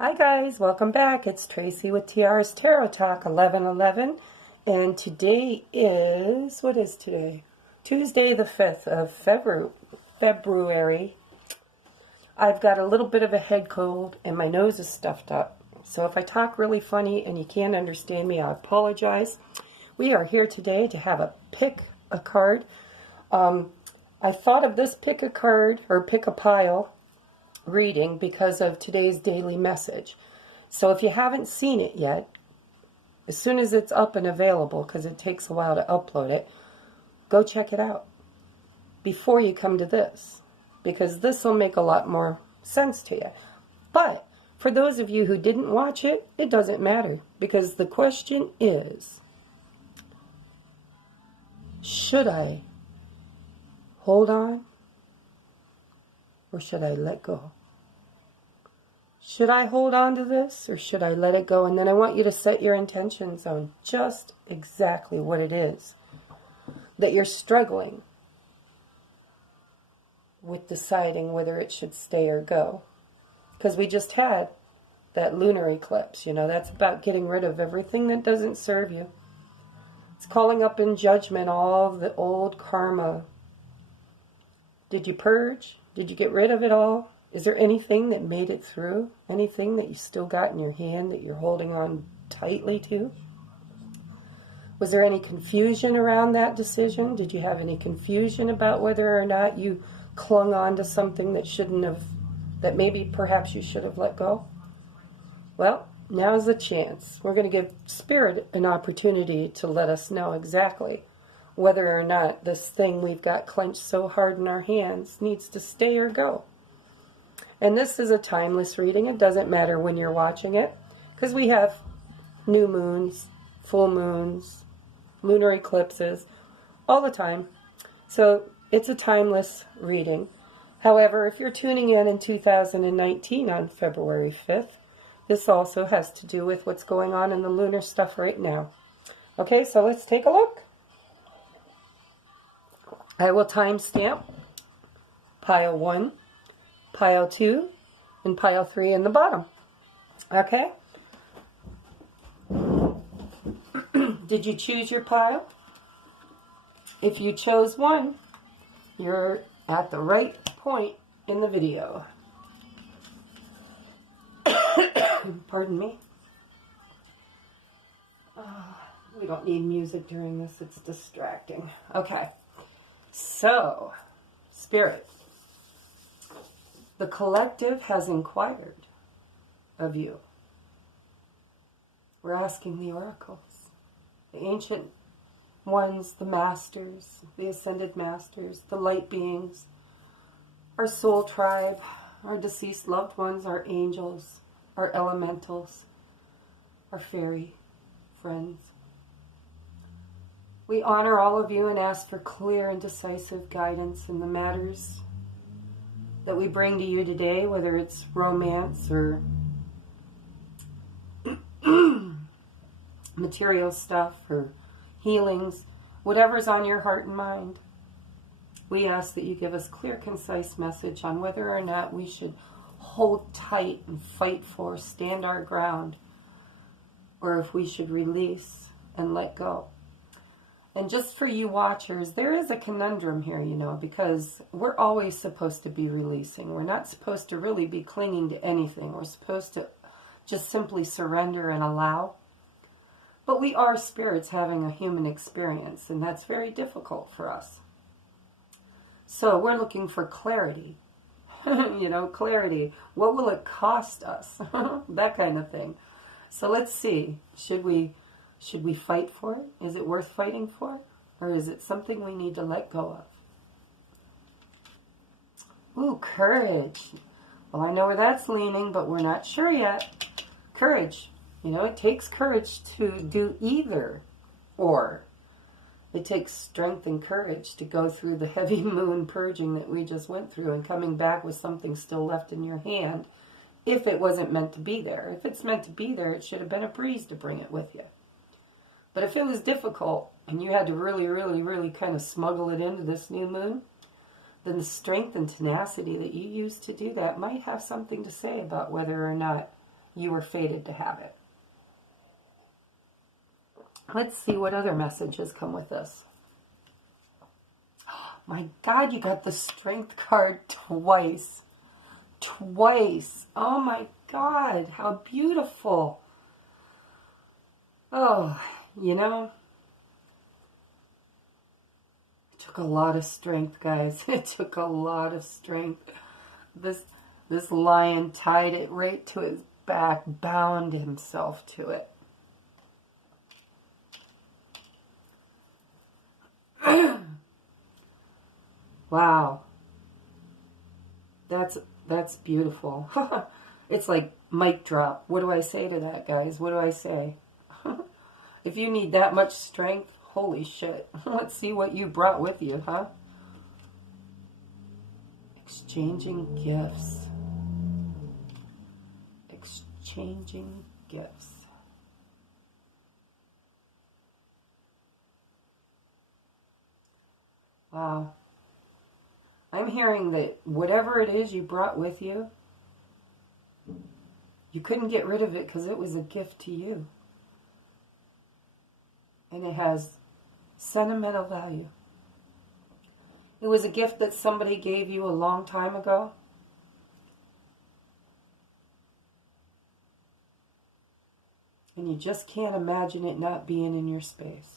Hi guys, welcome back. It's Tracy with T.R.'s Tarot Talk 1111, and today is, what is today? Tuesday the 5th of February. I've got a little bit of a head cold and my nose is stuffed up. So if I talk really funny and you can't understand me, I apologize. We are here today to have a pick a card. I thought of this pick a card or pick a pile reading because of today's daily message. So if you haven't seen it yet, as soon as it's up and available, because it takes a while to upload it, go check it out before you come to this, because this will make a lot more sense to you. But for those of you who didn't watch it, it doesn't matter, because the question is, should I hold on or should I let go? Should I hold on to this or should I let it go? And then I want you to set your intentions on just exactly what it is that you're struggling with deciding whether it should stay or go. Because we just had that lunar eclipse, you know, that's about getting rid of everything that doesn't serve you. It's calling up in judgment all of the old karma. Did you purge? Did you get rid of it all? Is there anything that made it through? Anything that you still got in your hand that you're holding on tightly to? Was there any confusion around that decision? Did you have any confusion about whether or not you clung on to something that shouldn't have, that maybe perhaps you should have let go? Well, now's the chance. We're going to give Spirit an opportunity to let us know exactly whether or not this thing we've got clenched so hard in our hands needs to stay or go. And this is a timeless reading. It doesn't matter when you're watching it, because we have new moons, full moons, lunar eclipses, all the time. So it's a timeless reading. However, if you're tuning in 2019 on February 5th, this also has to do with what's going on in the lunar stuff right now. Okay, so let's take a look. I will timestamp pile 1, pile 2, and pile 3 in the bottom. Okay? Did you choose your pile? If you chose 1, you're at the right point in the video. Pardon me. We don't need music during this. It's distracting. Okay. So, Spirit, the collective has inquired of you. We're asking the oracles, the ancient ones, the masters, the ascended masters, the light beings, our soul tribe, our deceased loved ones, our angels, our elementals, our fairy friends. We honor all of you and ask for clear and decisive guidance in the matters that we bring to you today, whether it's romance or material stuff or healings, whatever's on your heart and mind. We ask that you give us clear, concise message on whether or not we should hold tight and fight for, stand our ground, or if we should release and let go. And just for you watchers, there is a conundrum here, you know, because we're always supposed to be releasing. We're not supposed to really be clinging to anything. We're supposed to just simply surrender and allow. But we are spirits having a human experience, and that's very difficult for us. So we're looking for clarity. You know, clarity. What will it cost us? That kind of thing. So let's see. Should we fight for it? Is it worth fighting for? Or is it something we need to let go of? Ooh, courage. Well, I know where that's leaning, but we're not sure yet. Courage. You know, it takes courage to do either or. It takes strength and courage to go through the heavy moon purging that we just went through and coming back with something still left in your hand if it wasn't meant to be there. If it's meant to be there, it should have been a breeze to bring it with you. But if it was difficult and you had to really kind of smuggle it into this new moon, then the strength and tenacity that you use to do that might have something to say about whether or not you were fated to have it. Let's see what other messages come with this. My God, you got the Strength card twice. Twice. Oh my God, how beautiful. Oh, you know, it took a lot of strength, guys. It took a lot of strength. This lion tied it right to his back, bound himself to it. Wow. That's beautiful. It's like mic drop. What do I say to that, guys? What do I say? If you need that much strength, holy shit. Let's see what you brought with you, huh? Exchanging gifts. Exchanging gifts. Wow. I'm hearing that whatever it is you brought with you, you couldn't get rid of it because it was a gift to you. And it has sentimental value. It was a gift that somebody gave you a long time ago. And you just can't imagine it not being in your space.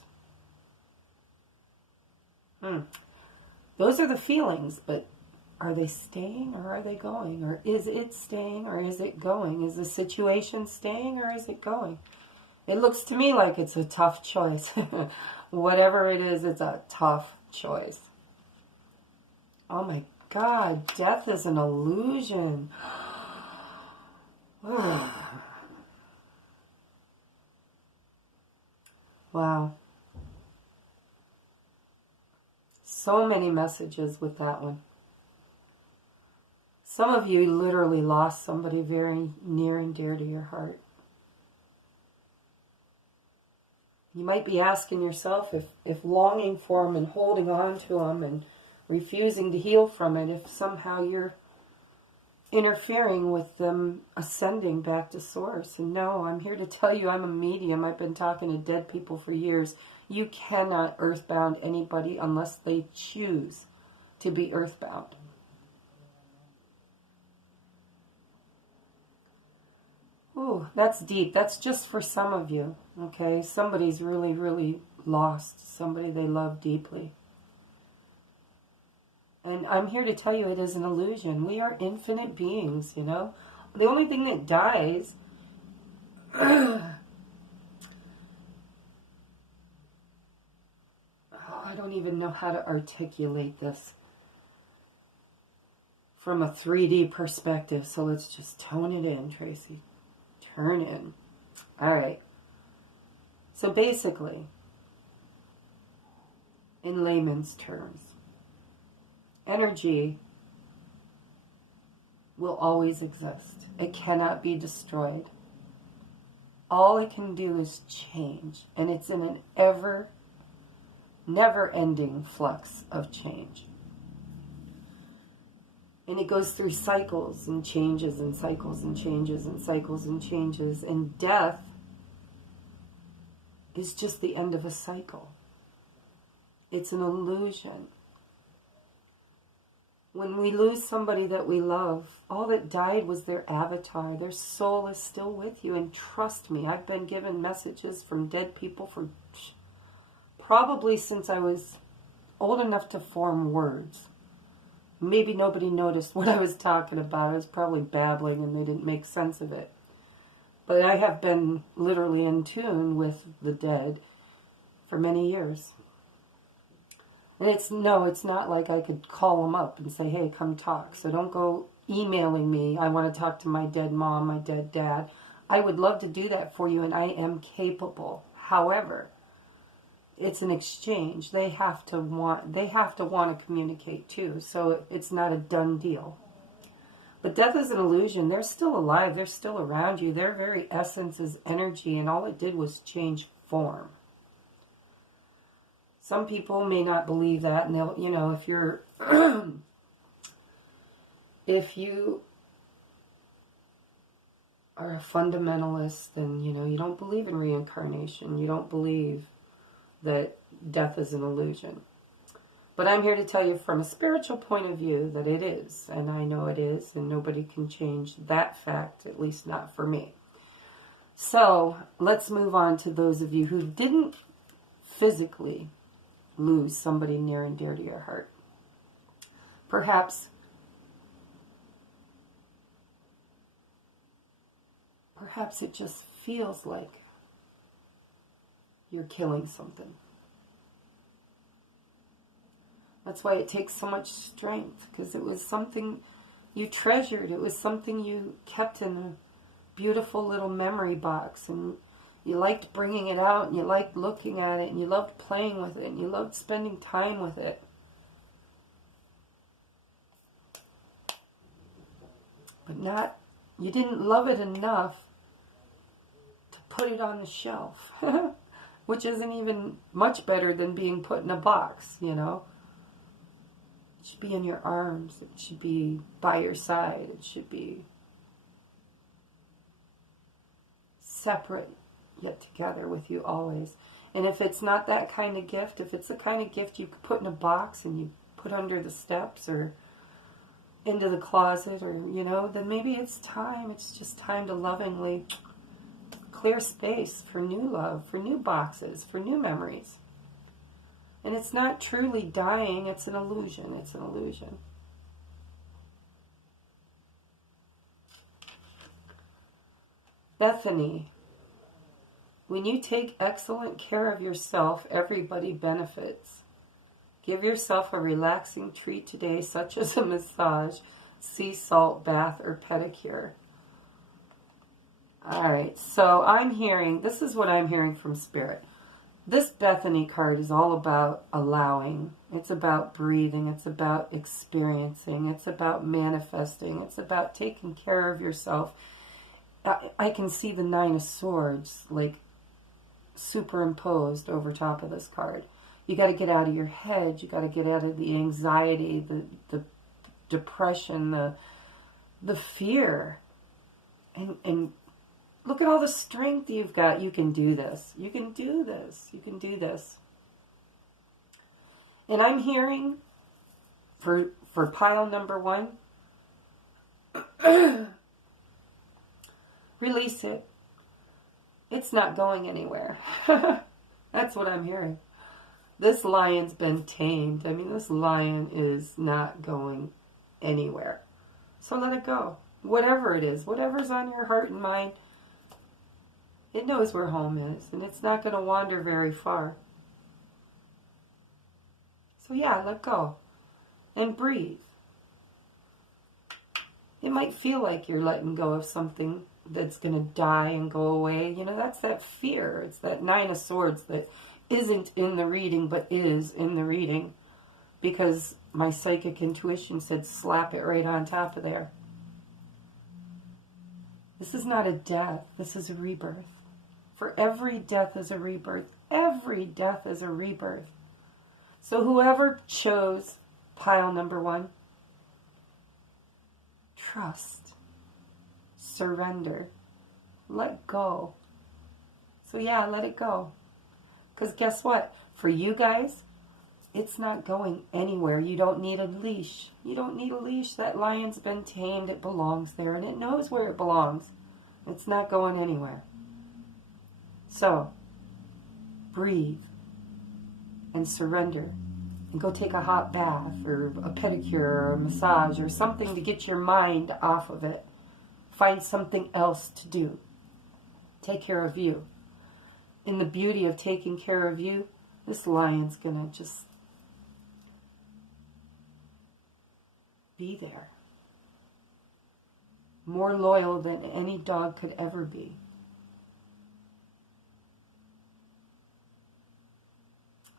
Those are the feelings, but are they staying or are they going? Or is it staying or is it going? Is the situation staying or is it going? It looks to me like it's a tough choice. Whatever it is, it's a tough choice. Oh my God, death is an illusion. Wow. So many messages with that one. Some of you literally lost somebody very near and dear to your heart. You might be asking yourself if longing for them and holding on to them and refusing to heal from it, if somehow you're interfering with them ascending back to source. And no, I'm here to tell you I'm a medium. I've been talking to dead people for years. You cannot earthbound anybody unless they choose to be earthbound. Ooh, that's deep. That's just for some of you, okay? Somebody's really, really lost somebody they love deeply. And I'm here to tell you it is an illusion. We are infinite beings, you know? The only thing that dies I don't even know how to articulate this from a 3D perspective, so let's just tone it in, Tracy. Turn in. All right. So basically, in layman's terms, energy will always exist. It cannot be destroyed. All it can do is change, and it's in an never-ending flux of change. And it goes through cycles and changes and cycles and changes and cycles and changes. And death is just the end of a cycle. It's an illusion. When we lose somebody that we love, all that died was their avatar. Their soul is still with you. And trust me, I've been given messages from dead people for probably since I was old enough to form words. Maybe nobody noticed what I was talking about. I was probably babbling and they didn't make sense of it. But I have been literally in tune with the dead for many years. And it's not like I could call them up and say, hey, come talk. So don't go emailing me, I want to talk to my dead mom, my dead dad. I would love to do that for you, and I am capable. However, it's an exchange. They have to want to communicate too. So it's not a done deal. But death is an illusion. They're still alive. They're still around you. Their very essence is energy, and all it did was change form. Some people may not believe that, and they'll, if you're, if you are a fundamentalist, then, you know, you don't believe in reincarnation. You don't believe that death is an illusion. But I'm here to tell you from a spiritual point of view that it is. And I know it is. And nobody can change that fact, at least not for me. So let's move on to those of you who didn't physically lose somebody near and dear to your heart. Perhaps it just feels like you're killing something. That's why it takes so much strength, because it was something you treasured. It was something you kept in a beautiful little memory box, and you liked bringing it out, and you liked looking at it, and you loved playing with it, and you loved spending time with it. But you didn't love it enough to put it on the shelf, which isn't even much better than being put in a box, you know. It should be in your arms. It should be by your side. It should be separate yet together with you always. And if it's not that kind of gift, if it's the kind of gift you could put in a box and you put under the steps or into the closet, or, you know, then maybe it's time. It's just time to lovingly clear space for new love, for new boxes, for new memories. And it's not truly dying, it's an illusion. It's an illusion. Bethany, when you take excellent care of yourself, everybody benefits. Give yourself a relaxing treat today, such as a massage, sea salt bath, or pedicure. Alright, so this is what I'm hearing from Spirit. This Bethany card is all about allowing. It's about breathing. It's about experiencing. It's about manifesting. It's about taking care of yourself. I can see the 9 of Swords, like, superimposed over top of this card. You got to get out of your head. You got to get out of the anxiety, the depression, the fear. And look at all the strength you've got. You can do this. You can do this. You can do this. And I'm hearing for pile number 1, release it. It's not going anywhere. That's what I'm hearing. This lion's been tamed. I mean, this lion is not going anywhere. So let it go. Whatever it is, whatever's on your heart and mind, it knows where home is, and it's not going to wander very far. So yeah, let go. And breathe. It might feel like you're letting go of something that's going to die and go away. You know, that's that fear. It's that 9 of Swords that isn't in the reading, but is in the reading. Because my psychic intuition said slap it right on top of there. This is not a death. This is a rebirth. For every death is a rebirth. Every death is a rebirth. So whoever chose pile number 1, trust, surrender, let go. So yeah, let it go. Because guess what? For you guys, it's not going anywhere. You don't need a leash. You don't need a leash. That lion's been tamed. It belongs there, and it knows where it belongs. It's not going anywhere. So, breathe and surrender. And go take a hot bath or a pedicure or a massage or something to get your mind off of it. Find something else to do. Take care of you. In the beauty of taking care of you, this lion's going to just be there. More loyal than any dog could ever be.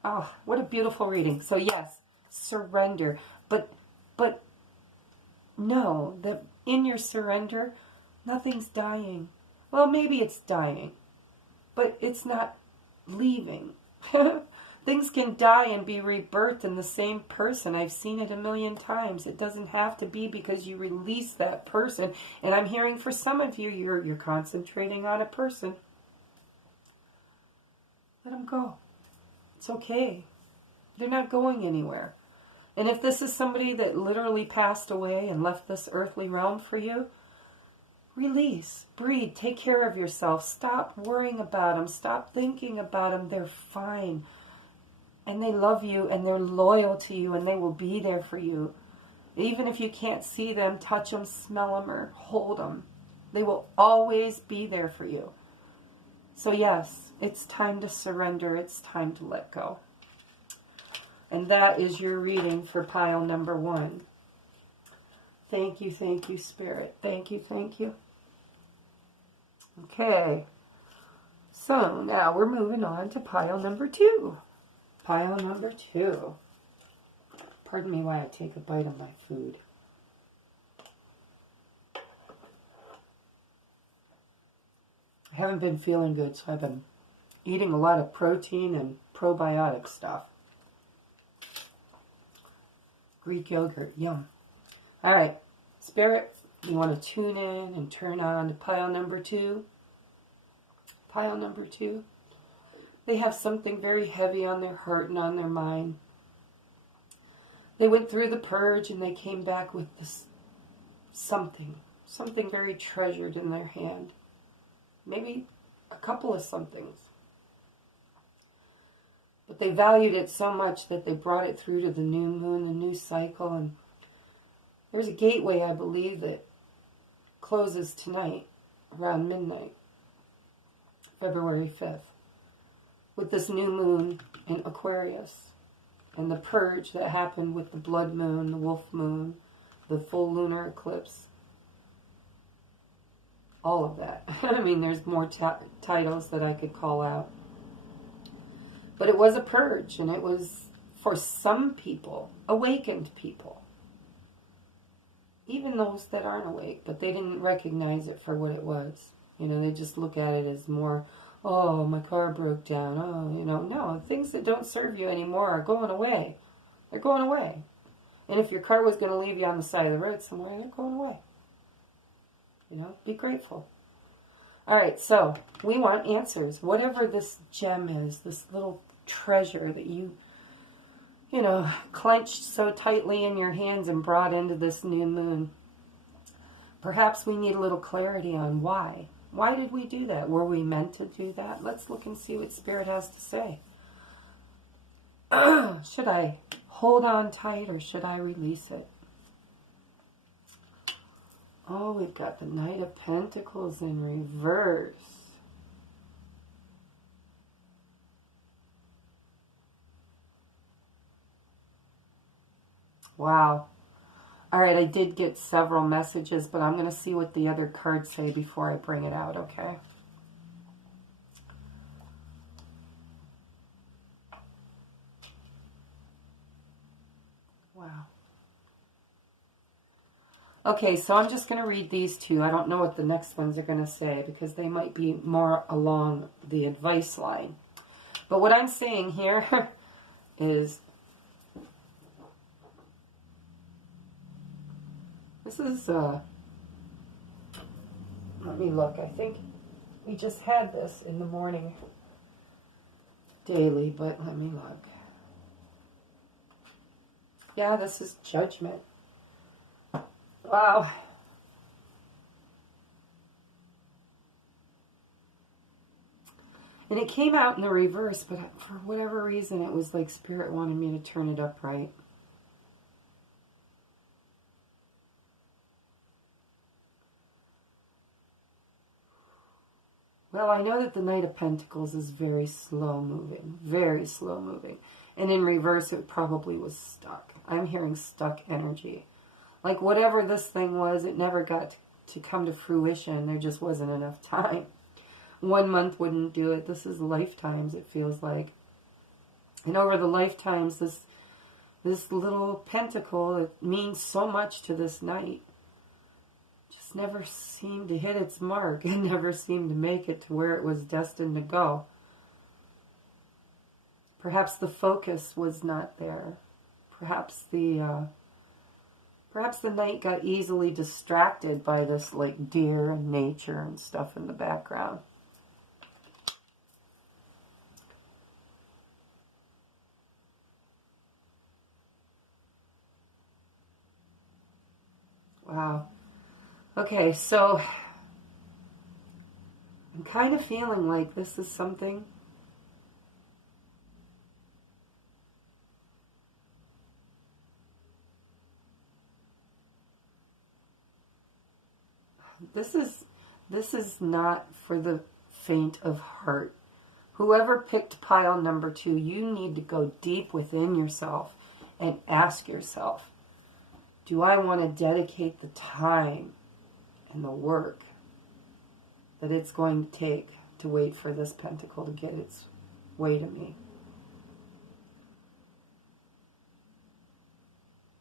Oh, what a beautiful reading. So yes, surrender. But know that in your surrender, nothing's dying. Well, maybe it's dying, but it's not leaving. Things can die and be rebirthed in the same person. I've seen it a million times. It doesn't have to be because you release that person. And I'm hearing for some of you, you're concentrating on a person. Let them go. It's okay. They're not going anywhere. And if this is somebody that literally passed away and left this earthly realm for you, release, breathe, take care of yourself. Stop worrying about them. Stop thinking about them. They're fine. And they love you and they're loyal to you and they will be there for you. Even if you can't see them, touch them, smell them, or hold them. They will always be there for you. So yes, it's time to surrender. It's time to let go. And that is your reading for pile number 1. Thank you, Spirit. Thank you, thank you. Okay. So now we're moving on to pile number 2. Pile number 2. Pardon me while I take a bite of my food. I haven't been feeling good, so I've been eating a lot of protein and probiotic stuff. Greek yogurt, yum. All right, Spirit, you want to tune in and turn on to pile number 2. Pile number 2. They have something very heavy on their heart and on their mind. They went through the purge and they came back with this something very treasured in their hand. Maybe a couple of somethings. But they valued it so much that they brought it through to the new moon, the new cycle. And there's a gateway, I believe, that closes tonight around midnight, February 5th, with this new moon in Aquarius. And the purge that happened with the blood moon, the wolf moon, the full lunar eclipse. All of that. I mean, there's more titles that I could call out. But it was a purge, and it was, for some people, awakened people. Even those that aren't awake, but they didn't recognize it for what it was. You know, they just look at it as more, oh, my car broke down. Oh, you know, no, things that don't serve you anymore are going away. They're going away. And if your car was going to leave you on the side of the road somewhere, they're going away. You know, be grateful. All right, so we want answers. Whatever this gem is, this little treasure that you know, clenched so tightly in your hands and brought into this new moon. Perhaps we need a little clarity on why. Why did we do that? Were we meant to do that? Let's look and see what Spirit has to say. Should I hold on tight or should I release it? Oh, we've got the Knight of Pentacles in reverse. Wow. All right, I did get several messages, but I'm going to see what the other cards say before I bring it out, okay? Wow. Okay, so I'm just going to read these two. I don't know what the next ones are going to say because they might be more along the advice line. But what I'm saying here is, this is, let me look. I think we just had this in the morning daily, but let me look. Yeah, this is Judgment. Wow. And it came out in the reverse, but for whatever reason, it was like Spirit wanted me to turn it upright. Well, I know that the Knight of Pentacles is very slow moving. Very slow moving. And in reverse, it probably was stuck. I'm hearing stuck energy. Like whatever this thing was, it never got to come to fruition. There just wasn't enough time. 1 month wouldn't do it. This is lifetimes, it feels like. And over the lifetimes, this little pentacle, it means so much to this knight, just never seemed to hit its mark. It never seemed to make it to where it was destined to go. Perhaps the focus was not there. Perhaps the night got easily distracted by this like deer and nature and stuff in the background. Wow. Okay, so I'm kind of feeling like this is something this is not for the faint of heart. Whoever picked pile number 2, you need to go deep within yourself and ask yourself, do I want to dedicate the time and the work that it's going to take to wait for this pentacle to get its way to me?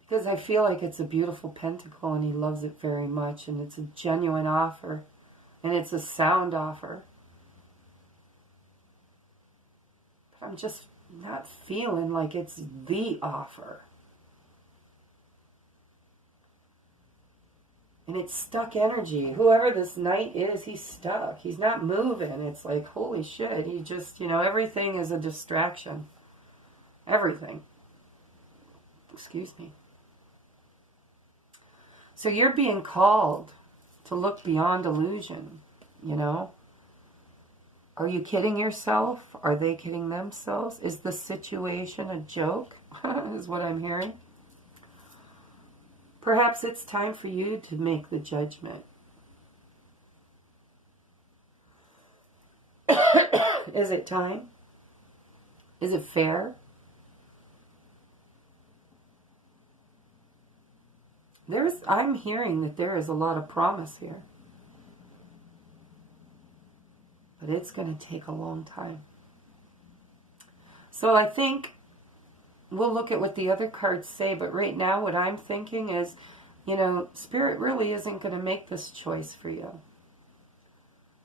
Because I feel like it's a beautiful pentacle and he loves it very much, and it's a genuine offer, and it's a sound offer. But I'm just not feeling like it's the offer. And it's stuck energy. Whoever this knight is, he's stuck. He's not moving. It's like, holy shit. He just, everything is a distraction. Everything. Excuse me. So you're being called to look beyond illusion, Are you kidding yourself? Are they kidding themselves? Is the situation a joke? Is what I'm hearing. Perhaps it's time for you to make the judgment. Is it time? Is it fair? I'm hearing that there is a lot of promise here. But it's going to take a long time. So I think we'll look at what the other cards say, but right now what I'm thinking is, Spirit really isn't going to make this choice for you.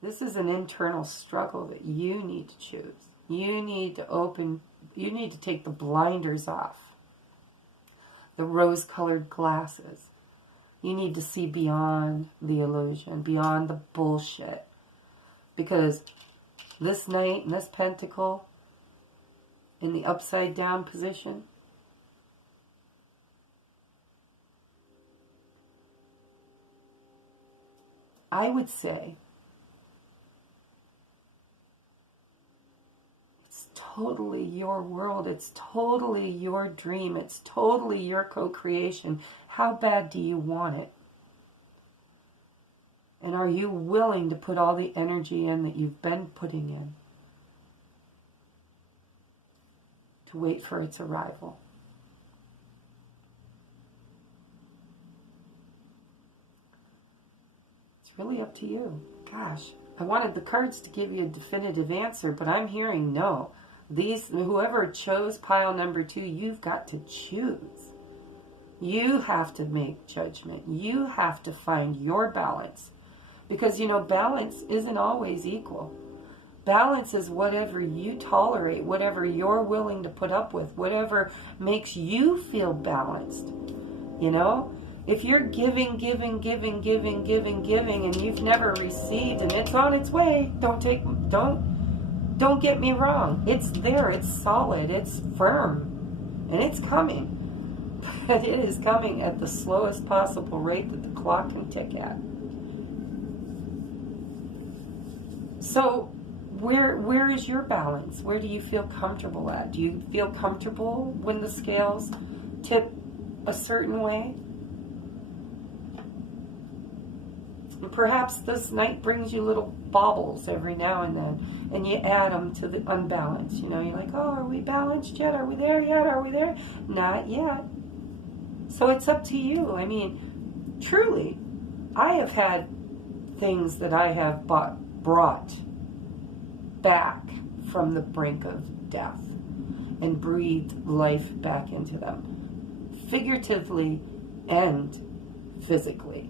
This is an internal struggle that you need to choose. You need to take the blinders off, the rose-colored glasses. You need to see beyond the illusion, beyond the bullshit. Because this knight and this pentacle in the upside down position, I would say it's totally your world. It's totally your dream. It's totally your co-creation. How bad do you want it? And are you willing to put all the energy in that you've been putting in to wait for its arrival? It's really up to you. Gosh, I wanted the cards to give you a definitive answer, but I'm hearing no. Whoever chose pile number 2, you've got to choose. You have to make judgment. You have to find your balance. Because, balance isn't always equal. Balance is whatever you tolerate, whatever you're willing to put up with, whatever makes you feel balanced. If you're giving, and you've never received, and it's on its way, don't get me wrong. It's there, it's solid, it's firm, and it's coming. But it is coming at the slowest possible rate that the clock can tick at. So where is your balance? Where do you feel comfortable at? Do you feel comfortable when the scales tip a certain way? Perhaps this night brings you little baubles every now and then, and you add them to the unbalance. You're like, oh, are we balanced yet? Are we there yet? Are we there? Not yet. So it's up to you. I mean, truly, I have had things that I have brought back from the brink of death and breathed life back into them, figuratively and physically.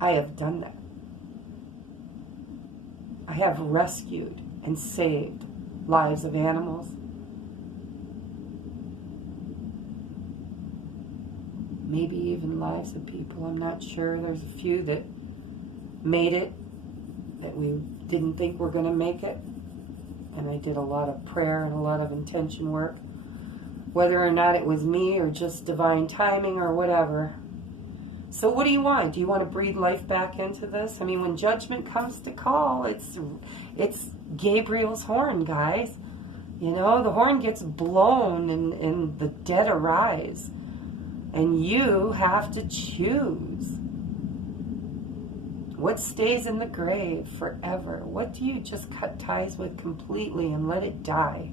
I have done that. I have rescued and saved lives of animals. Maybe even lives of people. I'm not sure. There's a few that made it that we didn't think were going to make it. And I did a lot of prayer and a lot of intention work. Whether or not it was me or just divine timing or whatever. So what do you want? Do you want to breathe life back into this? I mean, when judgment comes to call, it's Gabriel's horn, guys. You know, the horn gets blown and the dead arise. And you have to choose. What stays in the grave forever? What do you just cut ties with completely and let it die?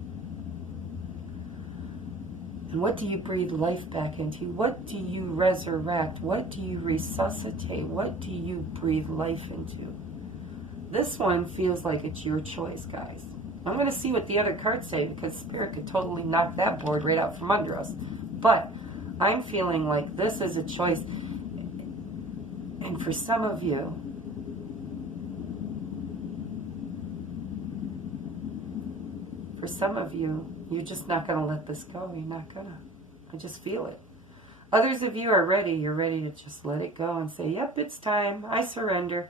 And what do you breathe life back into? What do you resurrect? What do you resuscitate? What do you breathe life into? This one feels like it's your choice, guys. I'm going to see what the other cards say, because Spirit could totally knock that board right out from under us. But I'm feeling like this is a choice. And for some of you, you're just not going to let this go. You're not going to. I just feel it. Others of you are ready. You're ready to just let it go and say, yep, it's time. I surrender.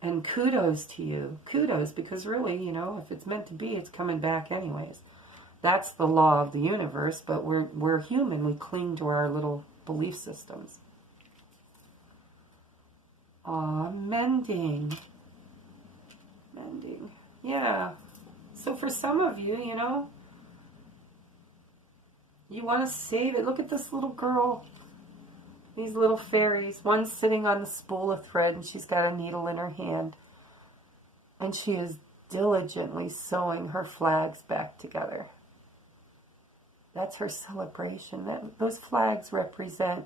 And kudos to you. Kudos, because really, you know, if it's meant to be, it's coming back anyways. That's the law of the universe, but we're human. We cling to our little belief systems. Mending. Mending. Yeah. So for some of you, you know, you want to save it. Look at this little girl. These little fairies. One's sitting on the spool of thread, and she's got a needle in her hand. And she is diligently sewing her flags back together. That's her celebration. Those flags represent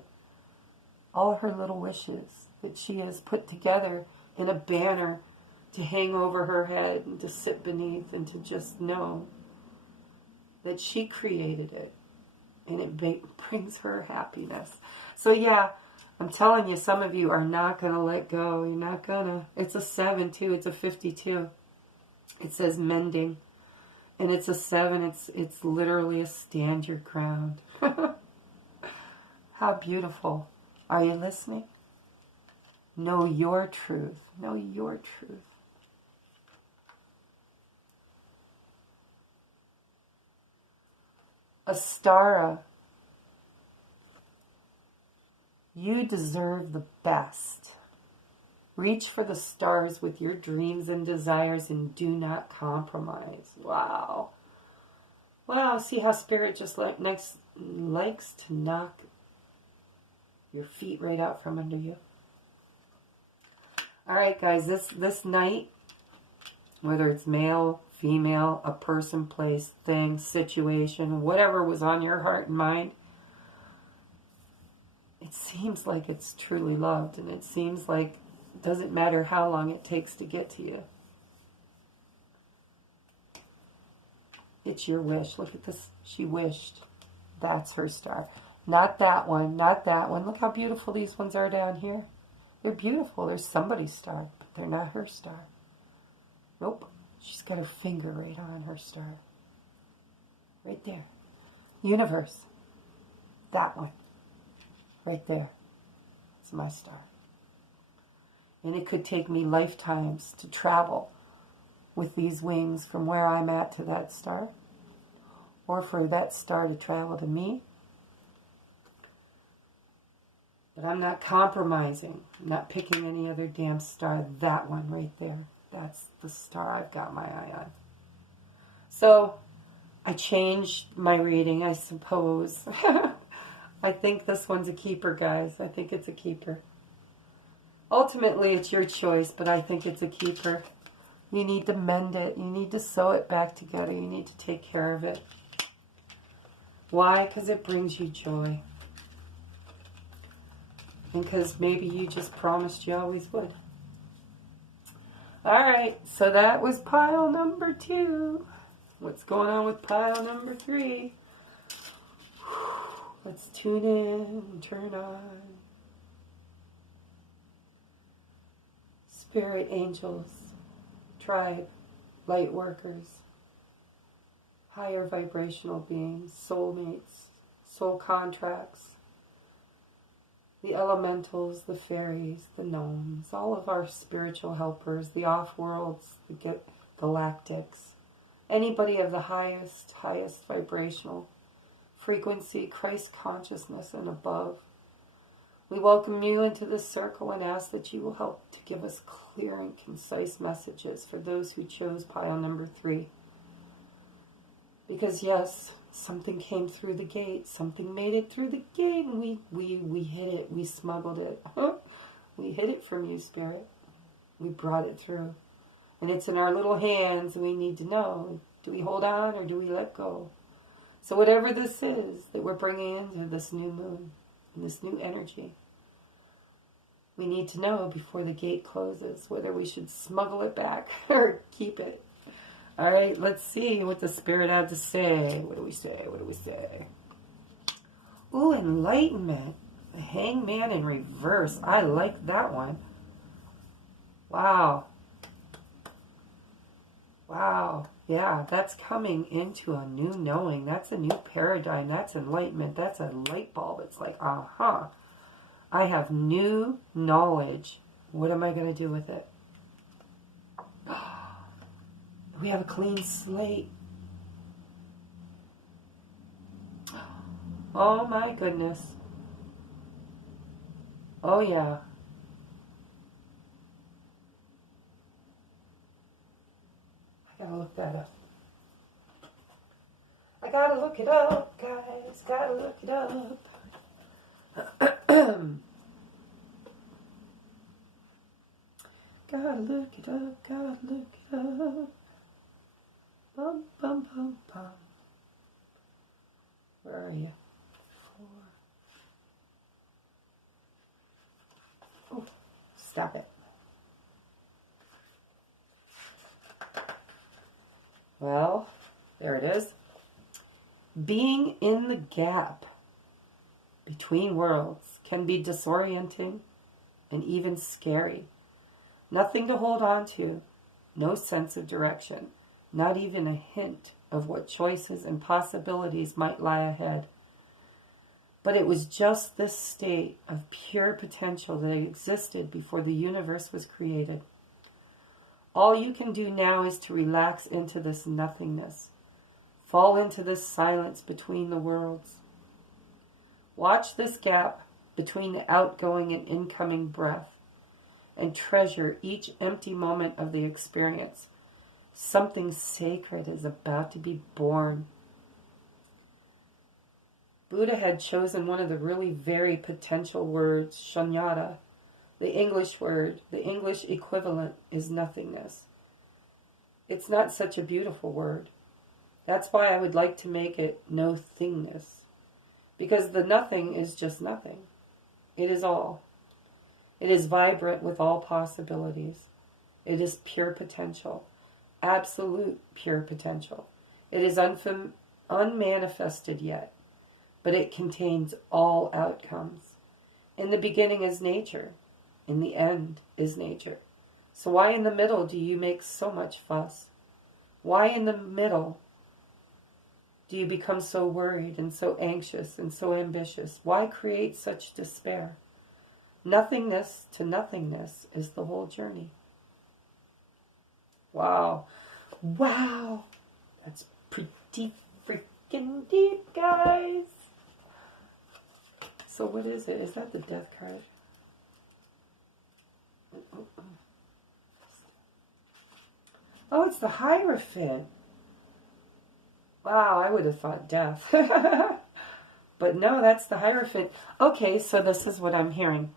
all her little wishes that she has put together in a banner to hang over her head and to sit beneath and to just know that she created it and it brings her happiness. So yeah, I'm telling you, some of you are not going to let go. You're not going to. It's a 7 too. It's a 52. It says mending. And it's a 7. It's literally a stand your ground. How beautiful. Are you listening? Know your truth. Know your truth. Astara, you deserve the best. Reach for the stars with your dreams and desires and do not compromise. Wow. Wow, see how Spirit just likes to knock your feet right out from under you? All right, guys, this night, whether it's male, female, a person, place, thing, situation, whatever was on your heart and mind, it seems like it's truly loved, and it seems like it doesn't matter how long it takes to get to you. It's your wish. Look at this. She wished. That's her star. Not that one. Not that one. Look how beautiful these ones are down here. They're beautiful. They're somebody's star, but they're not her star. Nope. She's got her finger right on her star. Right there. Universe. That one. Right there. It's my star. And it could take me lifetimes to travel with these wings from where I'm at to that star. Or for that star to travel to me. But I'm not compromising. I'm not picking any other damn star. That one right there. That's the star I've got my eye on. So, I changed my reading, I suppose. I think this one's a keeper, guys. I think it's a keeper. Ultimately, it's your choice, but I think it's a keeper. You need to mend it. You need to sew it back together. You need to take care of it. Why? Because it brings you joy. And because maybe you just promised you always would. Alright, so that was pile number 2. What's going on with pile number 3? Let's tune in and turn on. Spirit angels, tribe, light workers, higher vibrational beings, soulmates, soul contracts, the elementals, the fairies, the gnomes, all of our spiritual helpers, the off-worlds, the galactics, anybody of the highest vibrational frequency, Christ consciousness and above. We welcome you into this circle and ask that you will help to give us clear and concise messages for those who chose pile number 3. Because yes, something came through the gate. Something made it through the gate, and we hid it. We smuggled it. We hid it from you, Spirit. We brought it through. And it's in our little hands, and we need to know, do we hold on or do we let go? So whatever this is that we're bringing into this new moon, and this new energy, we need to know before the gate closes whether we should smuggle it back or keep it. All right, let's see what the Spirit had to say. What do we say? What do we say? Ooh, enlightenment. The Hangman in reverse. I like that one. Wow. Wow. Yeah, that's coming into a new knowing. That's a new paradigm. That's enlightenment. That's a light bulb. It's like, aha. I have new knowledge. What am I going to do with it? We have a clean slate. Oh my goodness. Oh yeah. I gotta look that up. I gotta look it up, guys. Gotta look it up. Gotta look it up. Gotta look it up. Bum, bum, bum, bum. Where are you? 4. Oh, stop it. Well, there it is. Being in the gap between worlds can be disorienting and even scary. Nothing to hold on to, no sense of direction. Not even a hint of what choices and possibilities might lie ahead. But it was just this state of pure potential that existed before the universe was created. All you can do now is to relax into this nothingness. Fall into this silence between the worlds. Watch this gap between the outgoing and incoming breath, and treasure each empty moment of the experience. Something sacred is about to be born. Buddha had chosen one of the really very potential words, shunyata. The English word, the English equivalent is nothingness. It's not such a beautiful word. That's why I would like to make it no thingness. Because the nothing is just nothing. It is all. It is vibrant with all possibilities. It is pure potential. Absolute pure potential. It is unmanifested yet, but it contains all outcomes. In the beginning is nature. In the end is nature. So why in the middle do you make so much fuss? Why in the middle do you become so worried and so anxious and so ambitious? Why create such despair? Nothingness to nothingness is the whole journey. Wow. Wow. That's pretty freaking deep, guys. So what is it? Is that the death card? Oh, it's the Hierophant. Wow, I would have thought death. But no, that's the Hierophant. Okay, so this is what I'm hearing.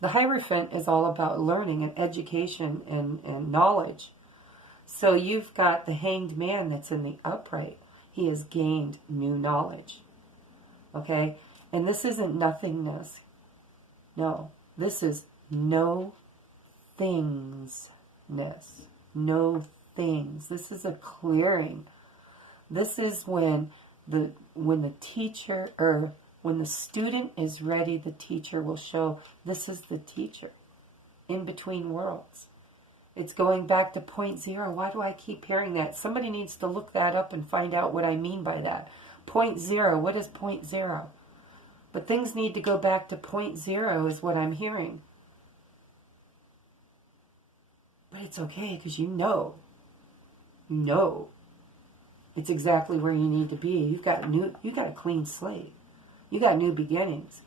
The Hierophant is all about learning and education and knowledge. So you've got the Hanged Man that's in the upright. He has gained new knowledge. Okay? And this isn't nothingness. No. This is no thingsness. No things. This is a clearing. This is when the teacher, or when the student is ready, the teacher will show, this is the teacher in between worlds. It's going back to point zero. Why do I keep hearing that? Somebody needs to look that up and find out what I mean by that. Point zero. What is point zero? But things need to go back to point zero is what I'm hearing. But it's okay because you know it's exactly where you need to be. You got a clean slate. You got new beginnings.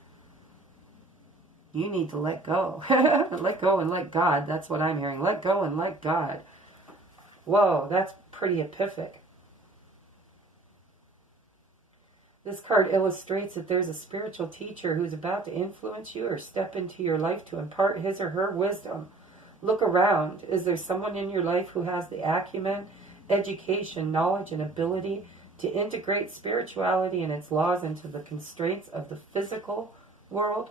You need to let go. Let go and let God. That's what I'm hearing. Let go and let God. Whoa, that's pretty epiphanic. This card illustrates that there's a spiritual teacher who's about to influence you or step into your life to impart his or her wisdom. Look around. Is there someone in your life who has the acumen, education, knowledge, and ability to integrate spirituality and its laws into the constraints of the physical world?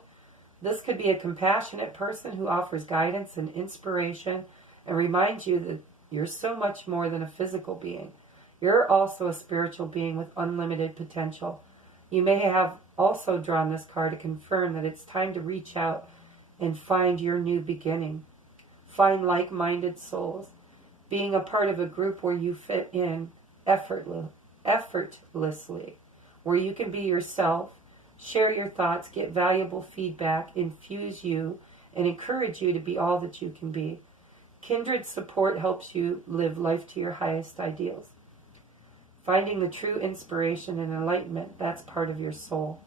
This could be a compassionate person who offers guidance and inspiration and reminds you that you're so much more than a physical being. You're also a spiritual being with unlimited potential. You may have also drawn this card to confirm that it's time to reach out and find your new beginning. Find like-minded souls. Being a part of a group where you fit in effortlessly, where you can be yourself, share your thoughts, get valuable feedback, infuse you, and encourage you to be all that you can be. Kindred support helps you live life to your highest ideals. Finding the true inspiration and enlightenment, that's part of your soul.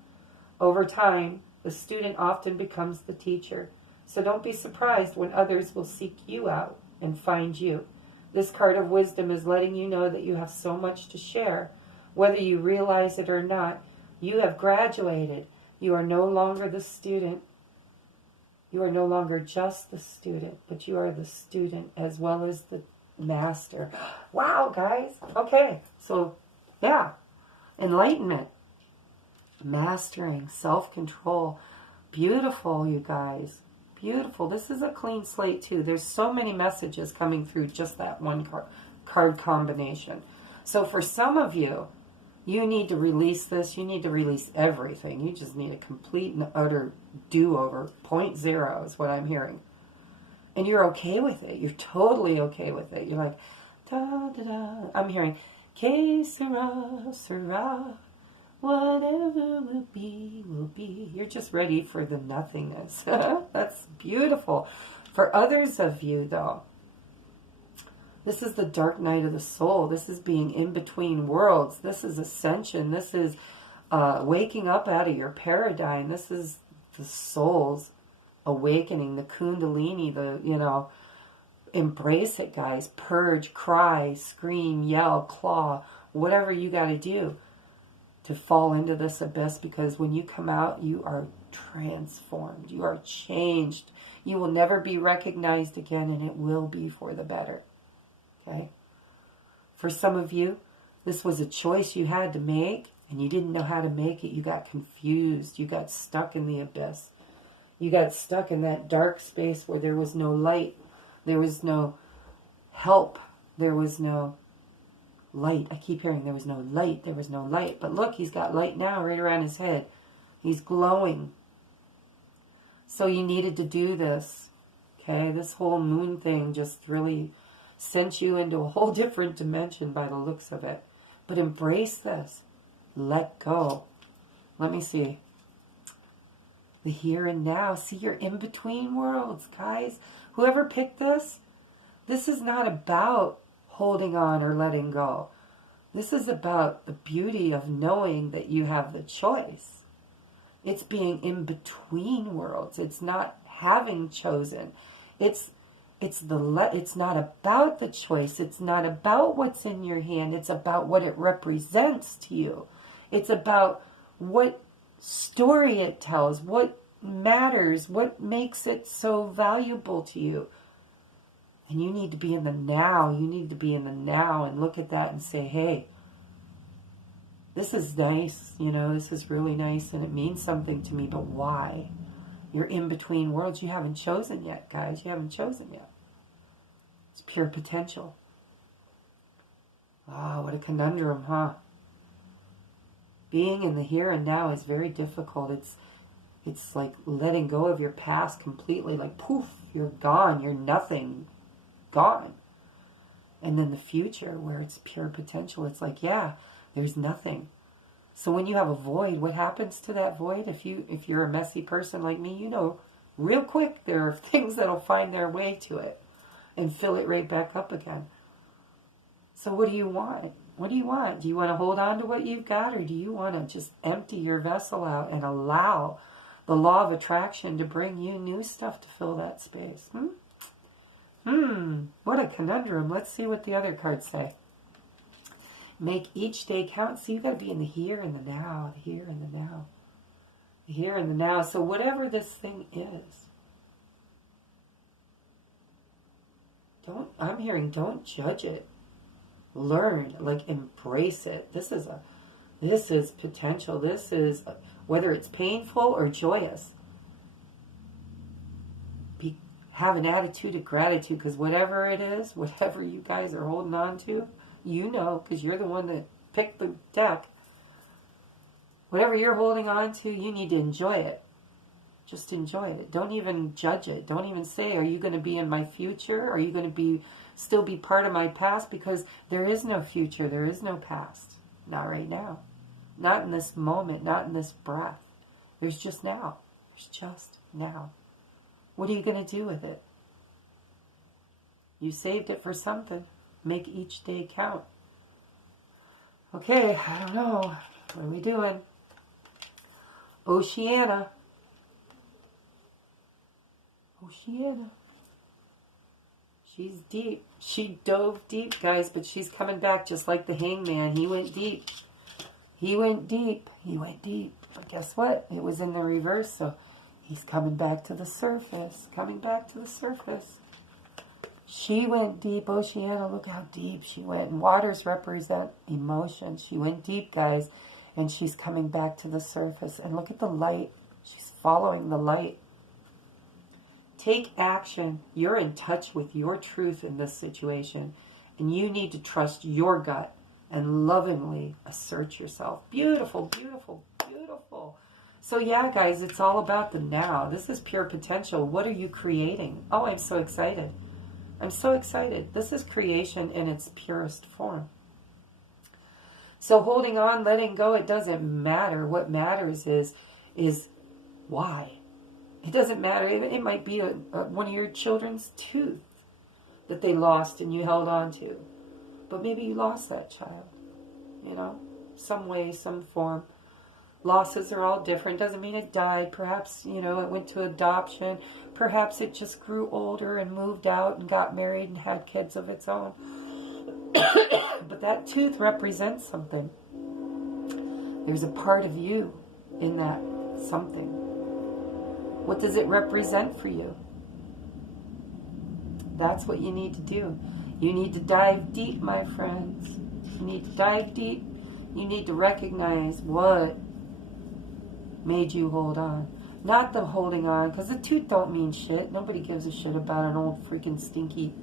Over time, the student often becomes the teacher. So don't be surprised when others will seek you out and find you. This card of wisdom is letting you know that you have so much to share. Whether you realize it or not, you have graduated. You are no longer the student. You are no longer just the student, but you are the student as well as the master. Wow, guys. Okay, so yeah, enlightenment, mastering, self-control. Beautiful, you guys. Beautiful. This is a clean slate too. There's so many messages coming through just that one card combination. So for some of you, you need to release this. You need to release everything. You just need a complete and utter do-over. Point zero is what I'm hearing. And you're okay with it. You're totally okay with it. You're like, da-da-da. I'm hearing, que sera, sera. Whatever will be, will be. You're just ready for the nothingness. That's beautiful. For others of you, though, this is the dark night of the soul. This is being in between worlds. This is ascension. This is waking up out of your paradigm. This is the soul's awakening, the kundalini, embrace it, guys. Purge, cry, scream, yell, claw, whatever you got to do to fall into this abyss, because when you come out, you are transformed. You are changed. You will never be recognized again, and it will be for the better. Okay? For some of you, this was a choice you had to make, and you didn't know how to make it. You got confused. You got stuck in the abyss. You got stuck in that dark space where there was no light. There was no help. There was no light. I keep hearing there was no light. There was no light. But look, he's got light now right around his head. He's glowing. So you needed to do this. Okay? This whole moon thing just really sent you into a whole different dimension by the looks of it. But embrace this. Let go. Let me see. The here and now. See, you're in between worlds, guys. Whoever picked this is not about holding on or letting go. This is about the beauty of knowing that you have the choice. It's being in between worlds. It's not having chosen. It's not about the choice. It's not about what's in your hand. It's about what it represents to you. It's about what story it tells, what matters, what makes it so valuable to you. And you need to be in the now. You need to be in the now and look at that and say, hey, this is nice. This is really nice and it means something to me, but why? You're in between worlds. You haven't chosen yet, guys. You haven't chosen yet. It's pure potential. Oh, what a conundrum, huh? Being in the here and now is very difficult. It's like letting go of your past completely. Like, poof, you're gone. You're nothing. gone. And then the future, where it's pure potential, it's like, yeah, there's nothing. So when you have a void, what happens to that void? If you're a messy person like me, you know real quick there are things that'll find their way to it and fill it right back up again. So what do you want? What do you want? Do you want to hold on to what you've got, or do you want to just empty your vessel out and allow the law of attraction to bring you new stuff to fill that space? What a conundrum. Let's see what the other cards say. Make each day count. See, you got to be in the here and the now, the here and the now. The here and the now. So whatever this thing is, I'm hearing, don't judge it. Learn, like embrace it. This is potential. This is, whether it's painful or joyous, have an attitude of gratitude, because whatever it is, whatever you guys are holding on to, you know, because you're the one that picked the deck. Whatever you're holding on to, you need to enjoy it. Just enjoy it. Don't even judge it. Don't even say, are you going to be in my future? Are you going to still be part of my past? Because there is no future. There is no past. Not right now. Not in this moment. Not in this breath. There's just now. There's just now. What are you going to do with it? You saved it for something. Make each day count. Okay, I don't know. What are we doing? Oceana. Oceana. She's deep. She dove deep, guys, but she's coming back just like the Hangman. He went deep. He went deep. He went deep. But guess what? It was in the reverse, so he's coming back to the surface. Coming back to the surface. She went deep. Oceana, look how deep she went. And waters represent emotion. She went deep, guys, and she's coming back to the surface. And look at the light. She's following the light. Take action. You're in touch with your truth in this situation, and you need to trust your gut and lovingly assert yourself. Beautiful, beautiful, beautiful. So yeah, guys, it's all about the now. This is pure potential. What are you creating? Oh, I'm so excited. I'm so excited. This is creation in its purest form. So holding on, letting go, it doesn't matter. What matters is why. It doesn't matter. It might be one of your children's tooth that they lost and you held on to. But maybe you lost that child. You know, some way, some form. Losses are all different. Doesn't mean it died. Perhaps, you know, it went to adoption. Perhaps it just grew older and moved out and got married and had kids of its own. But that tooth represents something. There's a part of you in that something. What does it represent for you? That's what you need to do. You need to dive deep, my friends. You need to dive deep. You need to recognize what made you hold on. Not the holding on, because the tooth don't mean shit. Nobody gives a shit about an old freaking stinky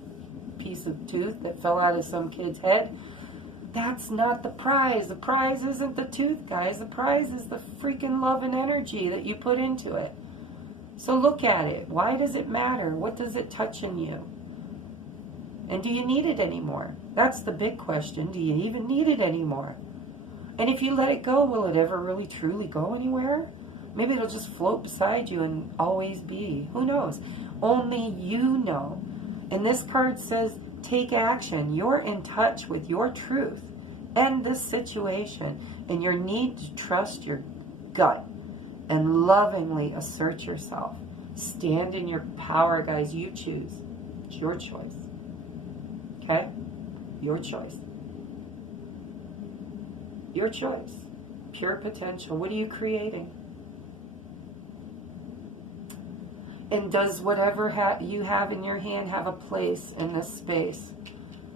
piece of tooth that fell out of some kid's head. That's not the prize. The prize isn't the tooth, guys. The prize is the freaking love and energy that you put into it. So look at it. Why does it matter? What does it touch in you? And do you need it anymore? That's the big question. Do you even need it anymore? And if you let it go, will it ever really truly go anywhere? Maybe it'll just float beside you and always be. Who knows? Only you know. And this card says, take action. You're in touch with your truth and this situation and your need to trust your gut and lovingly assert yourself. Stand in your power, guys. You choose. It's your choice. Okay? Your choice. Your choice. Pure potential. What are you creating? And does whatever you have in your hand have a place in this space?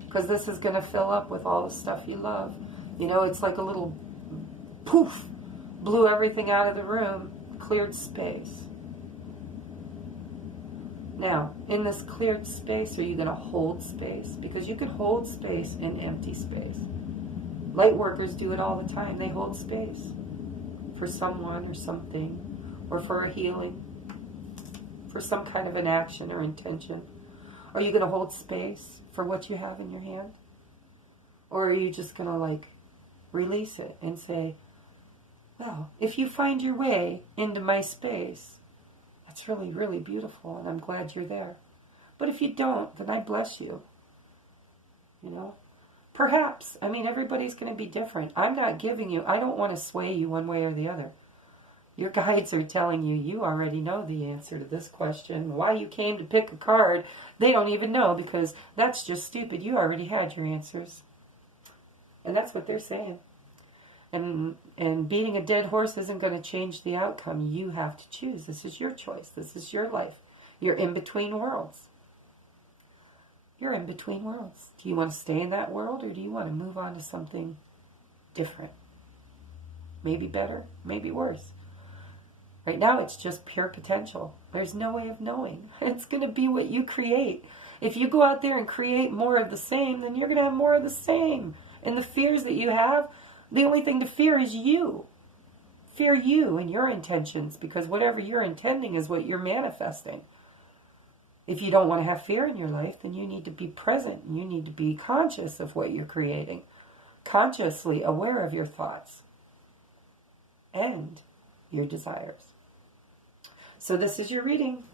Because this is going to fill up with all the stuff you love. You know, it's like a little poof, blew everything out of the room, cleared space. Now, in this cleared space, are you going to hold space? Because you can hold space in empty space. Light workers do it all the time. They hold space for someone or something, or for a healing, for some kind of an action or intention. Are you going to hold space for what you have in your hand? Or are you just going to like release it and say, well, if you find your way into my space, that's really, really beautiful, and I'm glad you're there. But if you don't, then I bless you. You know? Perhaps. I mean, everybody's going to be different. I'm not giving you, I don't want to sway you one way or the other. Your guides are telling you, you already know the answer to this question. Why you came to pick a card, they don't even know, because that's just stupid. You already had your answers. And that's what they're saying. And beating a dead horse isn't going to change the outcome. You have to choose. This is your choice. This is your life. You're in between worlds. You're in between worlds. Do you want to stay in that world, or do you want to move on to something different? Maybe better, maybe worse. Right now, it's just pure potential. There's no way of knowing. It's going to be what you create. If you go out there and create more of the same, then you're going to have more of the same. And the fears that you have, the only thing to fear is you. Fear you and your intentions, because whatever you're intending is what you're manifesting. If you don't want to have fear in your life, then you need to be present. You need to be conscious of what you're creating. Consciously aware of your thoughts and your desires. So this is your reading.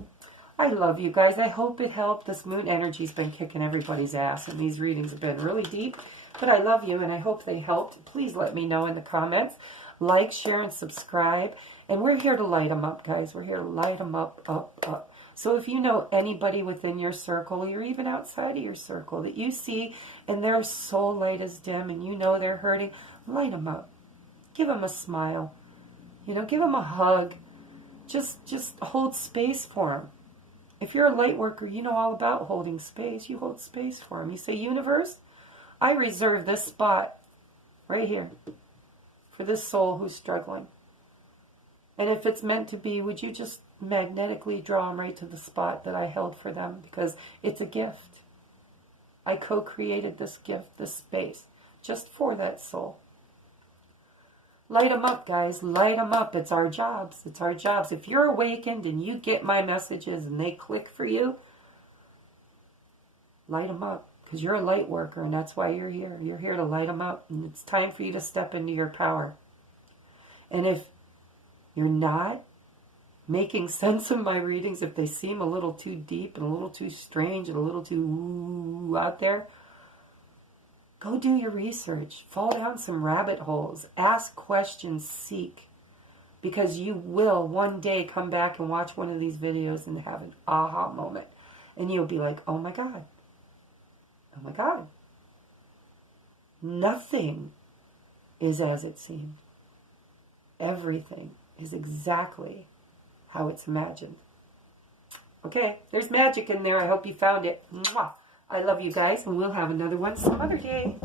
I love you guys. I hope it helped. This moon energy's been kicking everybody's ass, and these readings have been really deep. But I love you, and I hope they helped. Please let me know in the comments. Like, share, and subscribe. And we're here to light them up, guys. We're here to light them up, up. So if you know anybody within your circle, or even outside of your circle, that you see and their soul light is dim and you know they're hurting, light them up. Give them a smile. You know, give them a hug. Just hold space for them. If you're a light worker, you know all about holding space. You hold space for them. You say, universe, I reserve this spot right here for this soul who's struggling. And if it's meant to be, would you just magnetically draw them right to the spot that I held for them? Because it's a gift. I co-created this gift, this space, just for that soul. Light them up, guys. Light them up. It's our jobs. It's our jobs. If you're awakened and you get my messages and they click for you, light them up. Because you're a light worker, and that's why you're here. You're here to light them up. And it's time for you to step into your power. And if you're not making sense of my readings, if they seem a little too deep and a little too strange and a little too ooh out there, go do your research. Fall down some rabbit holes. Ask questions. Seek. Because you will one day come back and watch one of these videos and have an aha moment. And you'll be like, oh my God. Oh my God. Nothing is as it seemed. Everything is exactly how it's imagined. Okay, there's magic in there. I hope you found it. Mwah. I love you guys, and we'll have another one some other day.